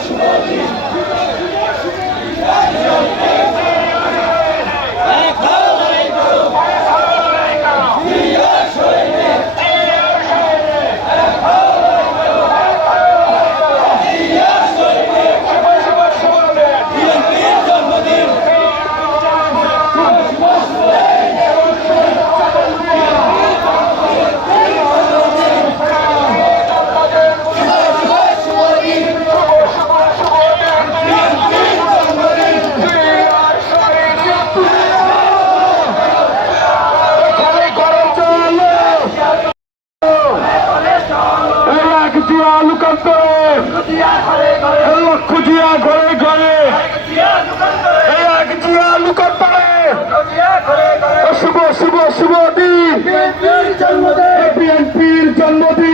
এক জিয়া লুকান্তরে। লক্ষ জিয়া ঘরে ঘরে। এক জিয়া লুকান্তরে। শুভ শুভ শুভ দিন। বিএনপির জন্মদিন।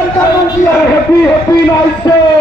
Happy, happy, nice day.